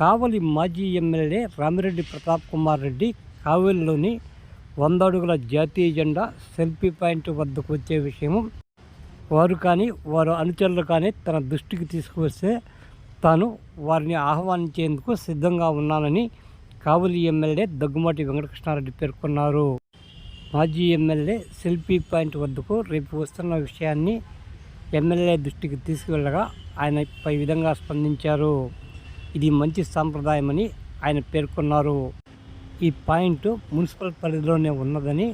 కావలి మాజీ ఎమ్మెల్యే రామిరెడ్డి ప్రతాప్ కుమార్ రెడ్డి కావలిలోని 100 అడుగుల జాతీయ జెండా సెల్ఫీ పాయింట్ వద్దకు వచ్చే విషయం వారు కానీ వారు అనుచరులు కానీ తన దృష్టికి తీసుకువస్తే తాను వారిని ఆహ్వానించేందుకు సిద్ధంగా ఉన్నానని కావలి ఎమ్మెల్యే దగ్గుమాటి వెంకటకృష్ణారెడ్డి పేర్కొన్నారు. మాజీ ఎమ్మెల్యే సెల్ఫీ పాయింట్ వద్దకు రేపు వస్తున్న విషయాన్ని ఎమ్మెల్యే దృష్టికి తీసుకువెళ్ళగా ఆయన పై విధంగా స్పందించారు. ఇది మంచి సాంప్రదాయమని ఆయన పేర్కొన్నారు. ఈ పాయింట్ మున్సిపల్ పరిధిలోనే ఉన్నదని,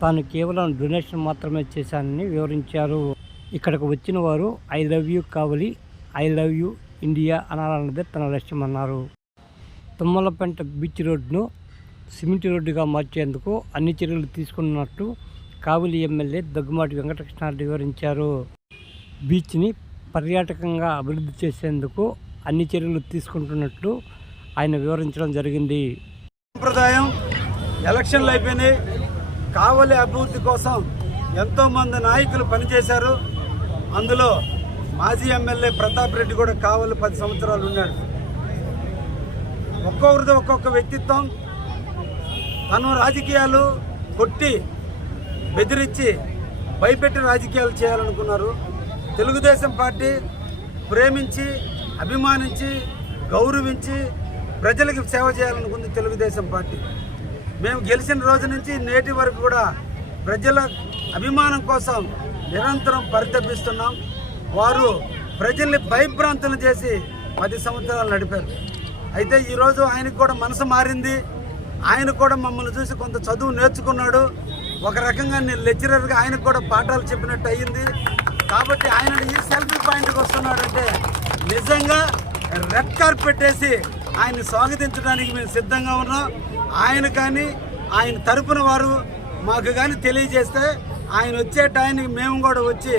తాను కేవలం డొనేషన్ మాత్రమే చేశానని వివరించారు. ఇక్కడకు వచ్చిన వారు ఐ లవ్ యూ కావలి, ఐ లవ్ యూ ఇండియా అనాలన్నదే తన లక్ష్యమన్నారు. తుమ్మలపెంట బీచ్ రోడ్డును సిమెంట్ రోడ్డుగా మార్చేందుకు అన్ని చర్యలు తీసుకున్నట్టు కావలి ఎమ్మెల్యే దగ్గుమాటి వెంకటకృష్ణారెడ్డి వివరించారు. బీచ్ని పర్యాటకంగా అభివృద్ధి చేసేందుకు అన్ని చర్యలు తీసుకుంటున్నట్లు ఆయన వివరించడం జరిగింది. సంప్రదాయం ఎలక్షన్లు అయిపోయినాయి. కావలి అభివృద్ధి కోసం ఎంతోమంది నాయకులు పనిచేశారు. అందులో మాజీ ఎమ్మెల్యే ప్రతాప్ రెడ్డి కూడా కావలి 10 సంవత్సరాలు ఉన్నాడు. ఒక్కొక్కరితో ఒక్కొక్క వ్యక్తిత్వం. తను రాజకీయాలు కొట్టి బెదిరించి భయపెట్టి రాజకీయాలు చేయాలనుకున్నారు. తెలుగుదేశం పార్టీ ప్రేమించి అభిమానించి గౌరవించి ప్రజలకు సేవ చేయాలనుకుంది తెలుగుదేశం పార్టీ. మేము గెలిచిన రోజు నుంచి నేటి వరకు కూడా ప్రజల అభిమానం కోసం నిరంతరం పరితపిస్తున్నాం. వారు ప్రజల్ని భయభ్రాంతులు చేసి 10 సంవత్సరాలు నడిపారు. అయితే ఈరోజు ఆయనకు కూడా మనసు మారింది. ఆయన కూడా మమ్మల్ని చూసి కొంత చదువు నేర్చుకున్నాడు. ఒక రకంగా నేను లెక్చరర్గా ఆయనకు కూడా పాఠాలు చెప్పినట్టు అయ్యింది. కాబట్టి ఆయన ఈ సెల్ఫీ పాయింట్కి వస్తున్నాడంటే నిజంగా రెడ్ కార్పెట్ వేసి ఆయన్ని స్వాగతించడానికి మేము సిద్ధంగా ఉన్నాం. ఆయన కానీ ఆయన తరపున వారు మాకు కానీ తెలియజేస్తే ఆయన వచ్చే టైంకి మేము కూడా వచ్చి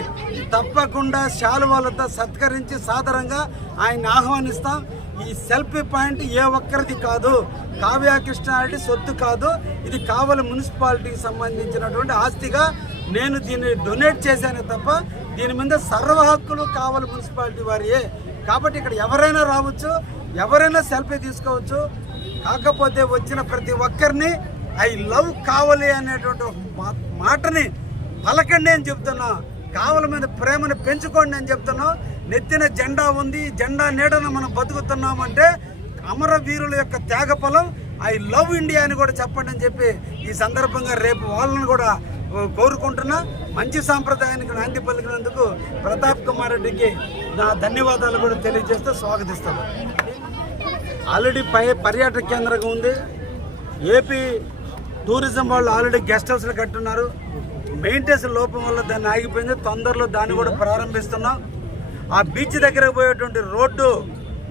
తప్పకుండా శాలువాలతో సత్కరించి సాదరంగా ఆయన్ని ఆహ్వానిస్తాం. ఈ సెల్ఫీ పాయింట్ ఏ ఒక్కరిది కాదు, కావ్యకృష్ణారెడ్డి సొత్తు కాదు. ఇది కావలి మున్సిపాలిటీకి సంబంధించినటువంటి ఆస్తిగా నేను దీన్ని డొనేట్ చేశాను తప్ప దీని మీద సర్వ హక్కులు కావలి మున్సిపాలిటీ వారియే. కాబట్టి ఇక్కడ ఎవరైనా రావచ్చు, ఎవరైనా సెల్ఫీ తీసుకోవచ్చు. కాకపోతే వచ్చిన ప్రతి ఒక్కరిని ఐ లవ్ కావలి అనేటువంటి మాటని పలకండి అని చెప్తున్నా. కావలి మీద ప్రేమను పెంచుకోండి అని చెప్తున్నా. నెత్తిన జెండా ఉంది, జెండా నీడను మనం బతుకుతున్నామంటే అమరవీరుల యొక్క త్యాగఫలం ఐ లవ్ ఇండియా అని కూడా చెప్పండి అని చెప్పి ఈ సందర్భంగా రేపు వాళ్ళని కూడా కోరుకుంటున్నా. మంచి సాంప్రదాయానికి నాంది పలికినందుకు ప్రతాప్ కుమార్ రెడ్డికి నా ధన్యవాదాలు కూడా తెలియజేస్తూ స్వాగతిస్తాను. ఆల్రెడీ పర్యాటక కేంద్రంగా ఉంది. ఏపీ టూరిజం వాళ్ళు ఆల్రెడీ గెస్ట్ హౌస్లు కట్టున్నారు. మెయింటెనెన్స్ లోపం వల్ల దాన్ని ఆగిపోయింది. తొందరలో దాన్ని కూడా ప్రారంభిస్తున్నాం. ఆ బీచ్ దగ్గరకు పోయేటువంటి రోడ్డు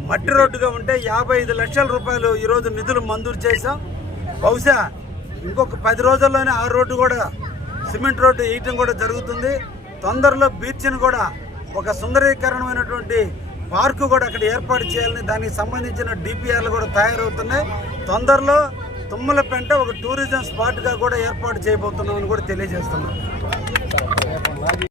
మట్టి రోడ్డుగా ఉంటే 55 లక్షల రూపాయలు ఈరోజు నిధులు మంజూరు చేశాం. బహుశా ఇంకొక 10 రోజుల్లోనే ఆ రోడ్డు కూడా సిమెంట్ రోడ్డు వేయటం కూడా జరుగుతుంది. తొందరలో బీచ్ని కూడా ఒక సుందరీకరణమైనటువంటి పార్కు కూడా అక్కడ ఏర్పాటు చేయాలని దానికి సంబంధించిన డిపిఆర్లు కూడా తయారవుతున్నాయి. తొందరలో తుమ్మలపెంట ఒక టూరిజం స్పాట్గా కూడా ఏర్పాటు చేయబోతున్నామని కూడా తెలియజేస్తున్నాం.